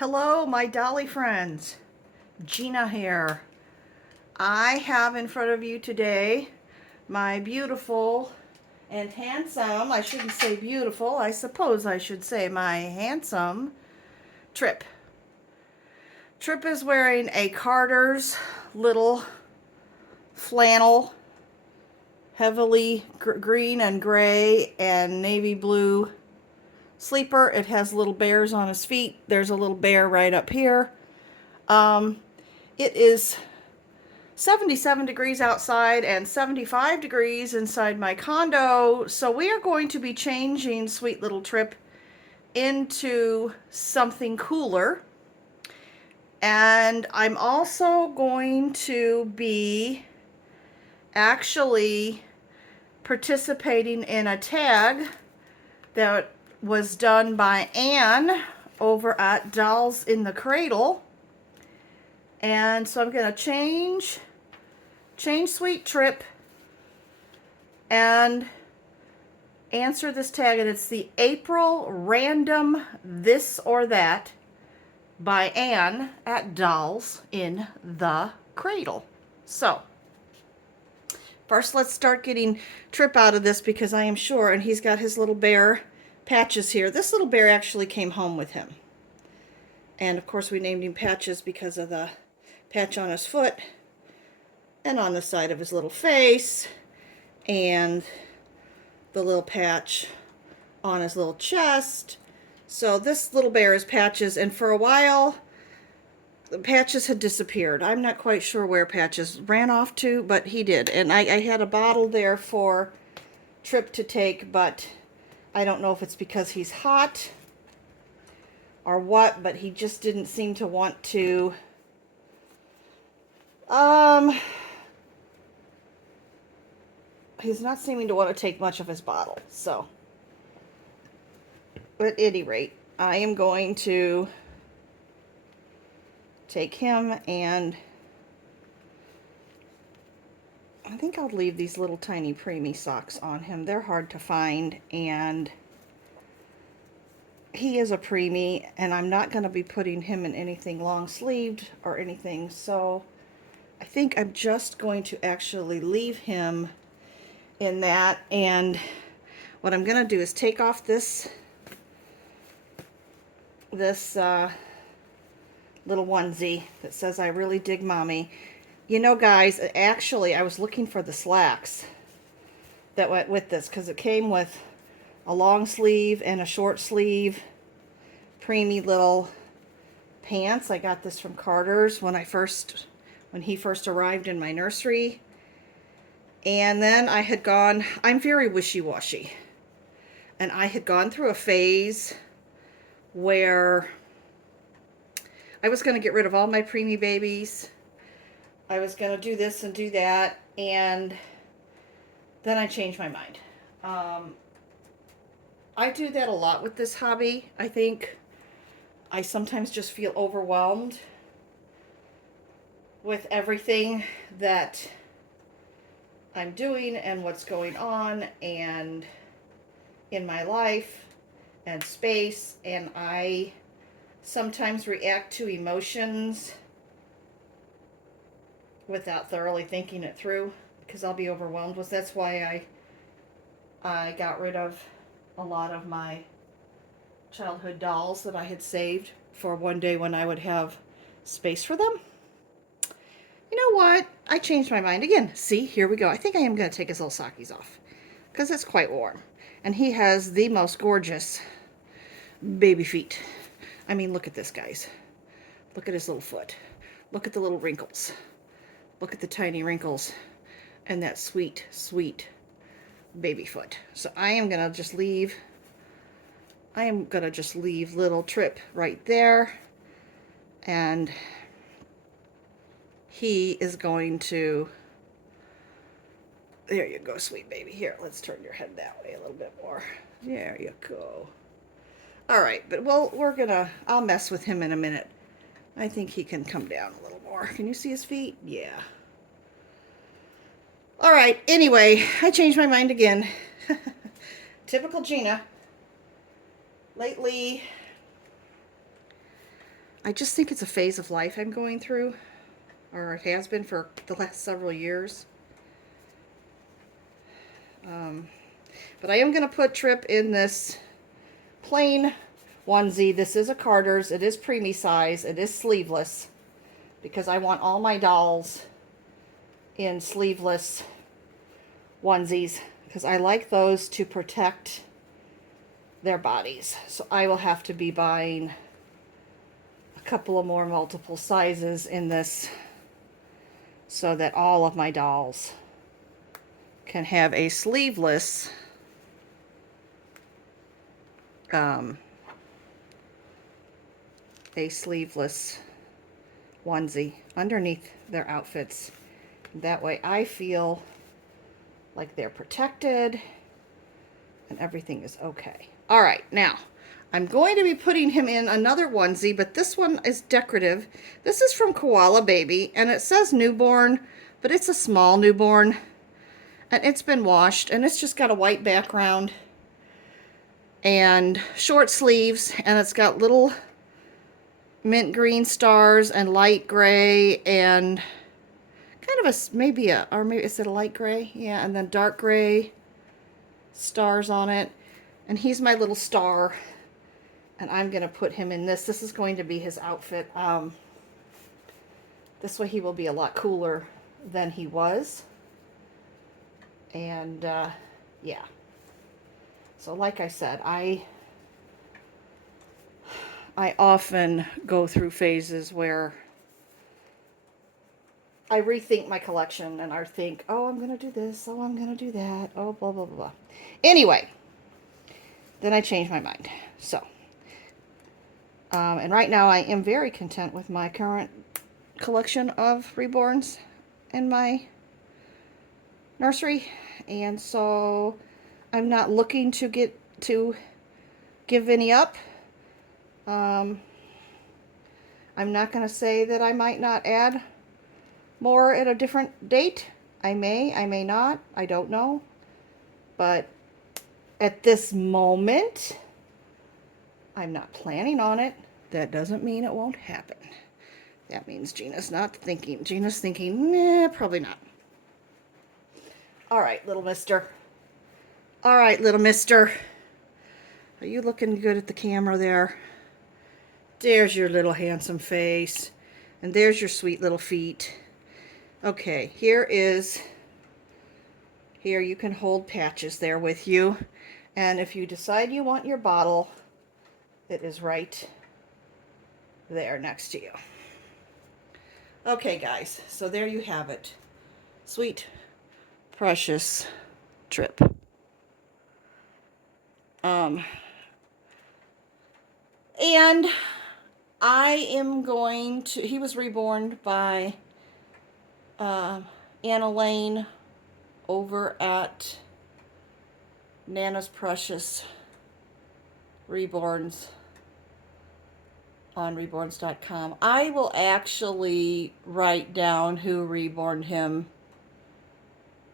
Hello, my dolly friends. Gina here. I have in front of you today my beautiful and handsome, I shouldn't say beautiful, I suppose I should say my handsome Tripp. Tripp is wearing a Carter's little flannel, heavily green and gray and navy blue sleeper. It has little bears on his feet. There's a little bear right up here. It is 77 degrees outside and 75 degrees inside my condo. So we are going to be changing sweet little Tripp into something cooler. And I'm also going to be actually participating in a tag that was done by Anne over at Dolls in the Cradle. And so I'm going to change Sweet Tripp and answer this tag, and it's the April Random This or That by Anne at Dolls in the Cradle. So first let's start getting Tripp out of this, because I am sure, and he's got his little bear Patches here. This little bear actually came home with him. And of course we named him Patches because of the patch on his foot and on the side of his little face and the little patch on his little chest. So this little bear is Patches, and for a while the Patches had disappeared. I'm not quite sure where Patches ran off to, but he did. And I had a bottle there for Tripp to take, but I don't know if it's because he's hot or what, but he just didn't seem to want to he's not seeming to want to take much of his bottle. So at any rate, I am going to take him, and I think I'll leave these little tiny preemie socks on him. They're hard to find, and he is a preemie, and I'm not going to be putting him in anything long sleeved or anything, so I think I'm just going to actually leave him in that. And what I'm going to do is take off this little onesie that says "I really dig mommy." You know, guys, actually I was looking for the slacks that went with this, because it came with a long sleeve and a short sleeve preemie little pants. I got this from Carter's when he first arrived in my nursery. And then I'm very wishy-washy, and I had gone through a phase where I was going to get rid of all my preemie babies. I was going to do this and do that, and then I changed my mind. I do that a lot with this hobby. I think I sometimes just feel overwhelmed with everything that I'm doing and what's going on and in my life and space, and I sometimes react to emotions without thoroughly thinking it through, because I'll be overwhelmed with. That's why I got rid of a lot of my childhood dolls that I had saved for one day when I would have space for them. You know what? I changed my mind again. See, here we go. I think I am going to take his little sockies off, because it's quite warm. And he has the most gorgeous baby feet. I mean, look at this, guys. Look at his little foot. Look at the little wrinkles. Look at the tiny wrinkles and that sweet, sweet baby foot. So I am going to just leave little Tripp right there, and he is going to, there you go, sweet baby. Here, let's turn your head that way a little bit more. There you go. All right, but I'll mess with him in a minute. I think he can come down a little more. Can you see his feet? Yeah. All right, anyway, I changed my mind again. Typical Gina. Lately, I just think it's a phase of life I'm going through, or it has been for the last several years. But I am going to put Tripp in this plain onesie. This is a Carter's. It is preemie size. It is sleeveless because I want all my dolls in sleeveless onesies because I like those to protect their bodies. So I will have to be buying a couple of more multiple sizes in this so that all of my dolls can have a sleeveless onesie underneath their outfits. That way I feel like they're protected and everything is okay. All right, now I'm going to be putting him in another onesie, but this one is decorative. This is from Koala Baby, and it says newborn, but it's a small newborn, and it's been washed, and it's just got a white background and short sleeves, and it's got little mint green stars and light gray and kind of a maybe is it a light gray? Yeah, and then dark gray stars on it. And he's my little star, and I'm going to put him in this. This is going to be his outfit. This way he will be a lot cooler than he was. And yeah. So like I said, I often go through phases where I rethink my collection and I think, oh, I'm going to do this. Oh, I'm going to do that. Oh, blah, blah, blah, blah. Anyway, then I change my mind. So, and right now I am very content with my current collection of Reborns in my nursery. And so I'm not looking to give any up. I'm not going to say that I might not add more at a different date. I may not. I don't know. But at this moment, I'm not planning on it. That doesn't mean it won't happen. That means Gina's not thinking. Gina's thinking, nah, probably not. All right, little mister. All right, little mister. Are you looking good at the camera there? There's your little handsome face. And there's your sweet little feet. Okay, here you can hold Patches there with you. And if you decide you want your bottle, it is right there next to you. Okay, guys, so there you have it. Sweet, precious Tripp. And I am going to, he was reborn by Anna Lane over at Nana's Precious Reborns on reborns.com. I will actually write down who reborned him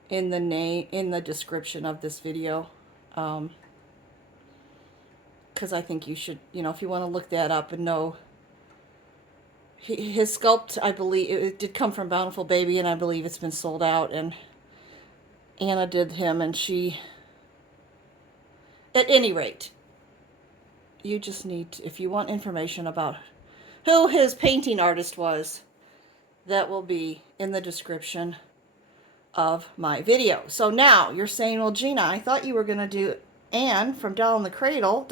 in the description of this video. Because I think you should, if you want to look that up and know. His sculpt, I believe, it did come from Bountiful Baby, and I believe it's been sold out, and Anna did him, and she, at any rate, you just need to, if you want information about who his painting artist was, that will be in the description of my video. So now, you're saying, well, Gina, I thought you were going to do Anne from Doll in the Cradle,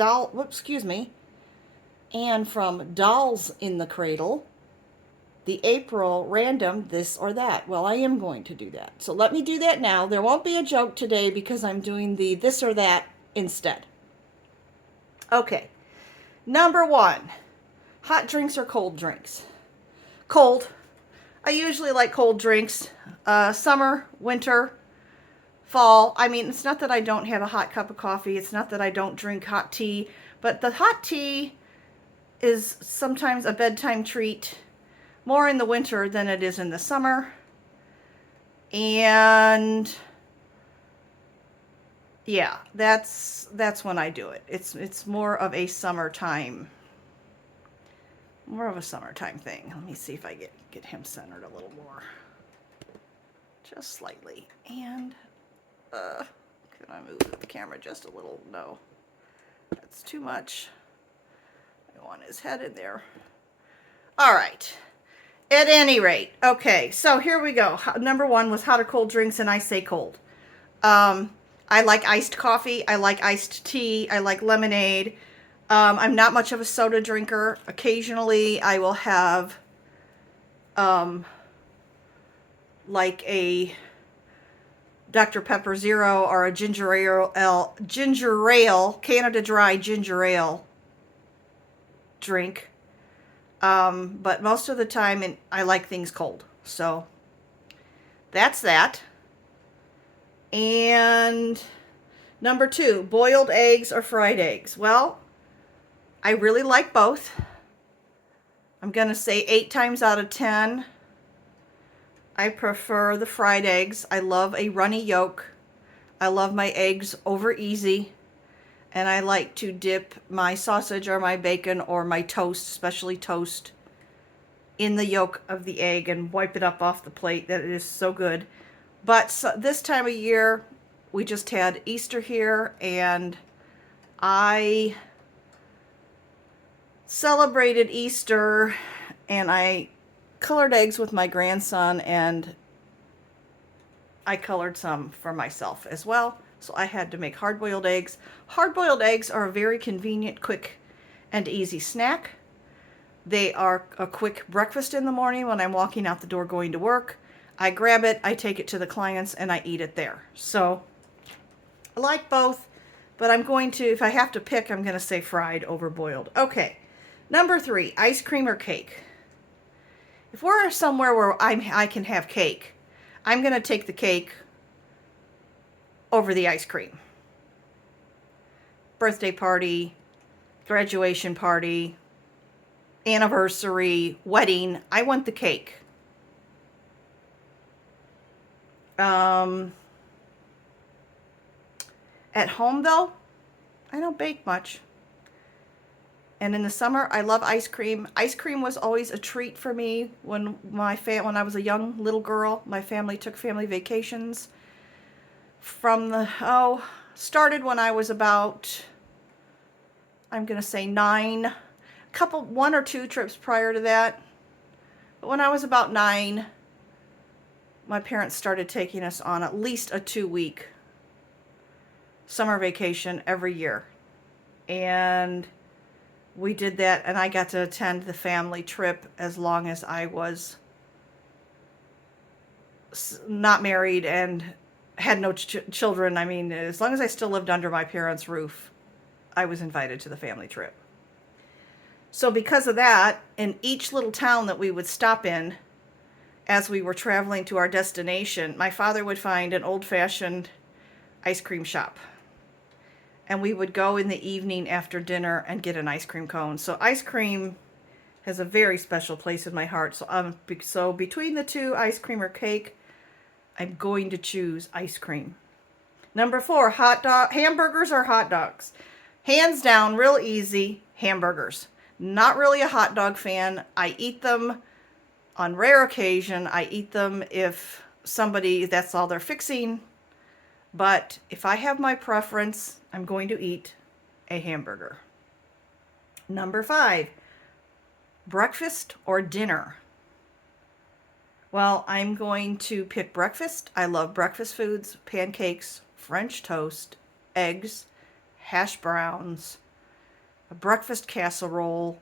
Anne from Dolls in the Cradle, the April random this or that. Well, I am going to do that. So let me do that now. There won't be a joke today because I'm doing the this or that instead. Okay. Number 1, hot drinks or cold drinks? Cold. I usually like cold drinks. Summer, winter, fall. I mean, it's not that I don't have a hot cup of coffee. It's not that I don't drink hot tea. But the hot tea is sometimes a bedtime treat. More in the winter than it is in the summer. And yeah, that's when I do it. It's more of a summertime more of a summertime thing. Let me see if I get him centered a little more. Just slightly. And, can I move the camera just a little? No. That's too much. I want his head in there. All right. At any rate, okay, so here we go. Number 1 was hot or cold drinks, and I say cold. I like iced coffee. I like iced tea. I like lemonade. I'm not much of a soda drinker. Occasionally, I will have like a Dr. Pepper Zero or a ginger ale, Canada Dry ginger ale drink. But most of the time, I like things cold. So that's that. And number 2, boiled eggs or fried eggs. Well, I really like both. I'm going to say 8 times out of 10, I prefer the fried eggs. I love a runny yolk. I love my eggs over easy. And I like to dip my sausage or my bacon or my toast, especially toast, in the yolk of the egg and wipe it up off the plate. That is so good. But this time of year, we just had Easter here, and I celebrated Easter, and I colored eggs with my grandson, and I colored some for myself as well. So I had to make hard-boiled eggs. Hard-boiled eggs are a very convenient, quick, and easy snack. They are a quick breakfast in the morning when I'm walking out the door going to work. I grab it, I take it to the clients, and I eat it there. So I like both, but I'm going to, if I have to pick, I'm going to say fried over boiled. Okay, number 3, ice cream or cake. If we're somewhere where I can have cake, I'm going to take the cake over the ice cream. Birthday party, graduation party, anniversary, wedding, I want the cake. At home, though, I don't bake much. And in the summer, I love ice cream. Ice cream was always a treat for me when I was a young little girl. My family took family vacations started when I was about, I'm going to say 9. 1 or 2 trips prior to that. But when I was about 9, my parents started taking us on at least a 2-week summer vacation every year. And we did that, and I got to attend the family trip as long as I was not married and had no children. I mean, as long as I still lived under my parents' roof, I was invited to the family trip. So because of that, in each little town that we would stop in as we were traveling to our destination, my father would find an old-fashioned ice cream shop. And we would go in the evening after dinner and get an ice cream cone. So ice cream has a very special place in my heart. So between the 2, ice cream or cake, I'm going to choose ice cream. Number 4, hamburgers or hot dogs. Hands down, real easy, hamburgers. Not really a hot dog fan. I eat them on rare occasion. I eat them if that's all they're fixing. But if I have my preference, I'm going to eat a hamburger. Number 5, breakfast or dinner. Well, I'm going to pick breakfast. I love breakfast foods, pancakes, French toast, eggs, hash browns, a breakfast casserole,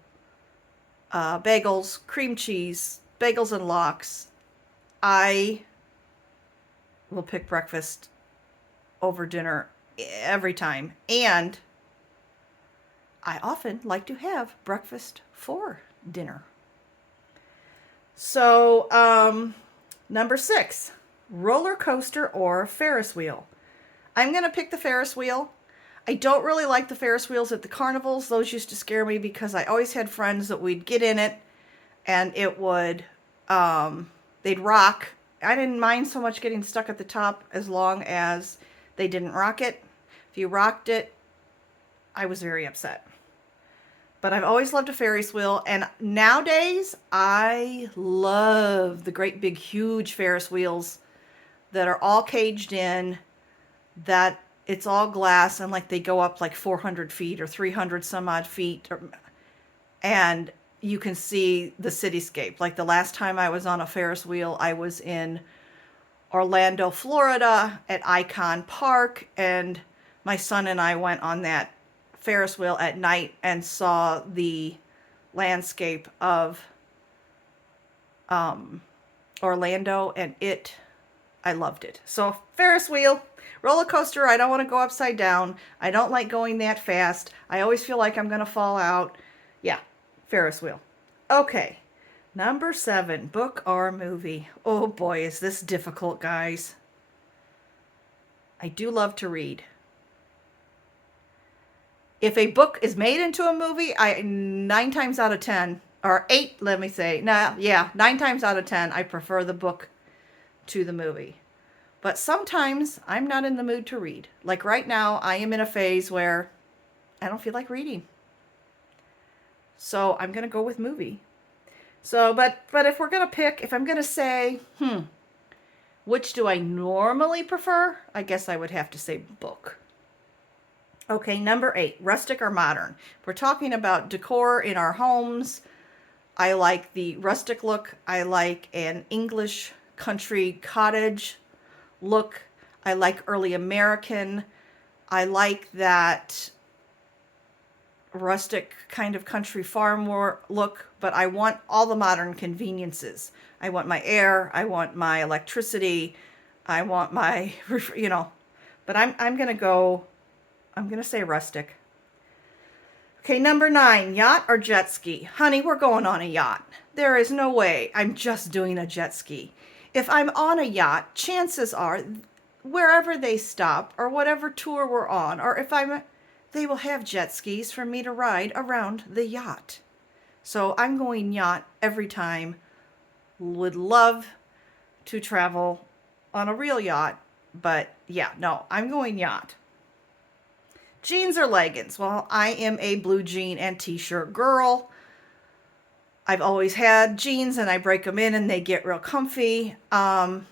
bagels, cream cheese, bagels and lox. I will pick breakfast over dinner every time. And I often like to have breakfast for dinner. So, number 6, roller coaster or Ferris wheel. I'm going to pick the Ferris wheel. I don't really like the Ferris wheels at the carnivals. Those used to scare me because I always had friends that we'd get in it and it would, they'd rock. I didn't mind so much getting stuck at the top as long as they didn't rock it. If you rocked it, I was very upset. But I've always loved a Ferris wheel. And nowadays, I love the great big huge Ferris wheels that are all caged in, that it's all glass and like they go up like 400 feet or 300 some odd feet. And you can see the cityscape. Like the last time I was on a Ferris wheel, I was in Orlando, Florida at Icon Park, and my son and I went on that Ferris wheel at night and saw the landscape of Orlando, and I loved it. So Ferris wheel, roller coaster, I don't want to go upside down. I don't like going that fast. I always feel like I'm going to fall out. Yeah, Ferris wheel. Okay, number 7, book or movie. Oh boy, is this difficult, guys. I do love to read. If a book is made into a movie, 9 times out of 10, or 8, let me say, 9 times out of 10, I prefer the book to the movie. But sometimes I'm not in the mood to read. Like right now, I am in a phase where I don't feel like reading. So I'm going to go with movie. So, but if we're going to pick, if I'm going to say, which do I normally prefer? I guess I would have to say book. Okay, number 8, rustic or modern. We're talking about decor in our homes. I like the rustic look. I like an English country cottage look. I like early American. I like that rustic kind of country farm look, but I want all the modern conveniences. I want my air, I want my electricity, I want my, but I'm going to say rustic. Okay, number 9, yacht or jet ski? Honey, we're going on a yacht. There is no way I'm just doing a jet ski. If I'm on a yacht, chances are wherever they stop or whatever tour we're on, or they will have jet skis for me to ride around the yacht. So I'm going yacht every time. Would love to travel on a real yacht, but yeah, no, I'm going yacht. Jeans or leggings? Well, I am a blue jean and t-shirt girl. I've always had jeans and I break them in and they get real comfy. I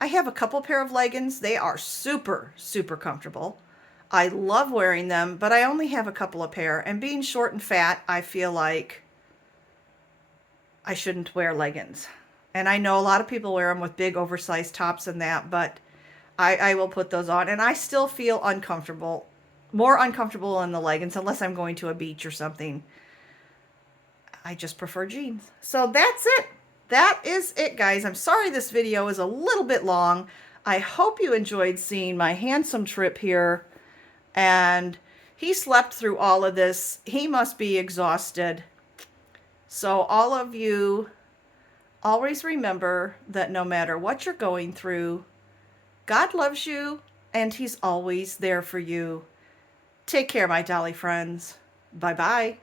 have a couple pair of leggings. They are super, super comfortable. I love wearing them, but I only have a couple of pair. And being short and fat, I feel like I shouldn't wear leggings. And I know a lot of people wear them with big oversized tops and that, but I will put those on. And I still feel uncomfortable, more uncomfortable in the leggings, unless I'm going to a beach or something. I just prefer jeans. So that's it. That is it, guys. I'm sorry this video is a little bit long. I hope you enjoyed seeing my handsome Tripp here. And he slept through all of this. He must be exhausted. So all of you, always remember that no matter what you're going through, God loves you and he's always there for you. Take care, my dolly friends. Bye-bye.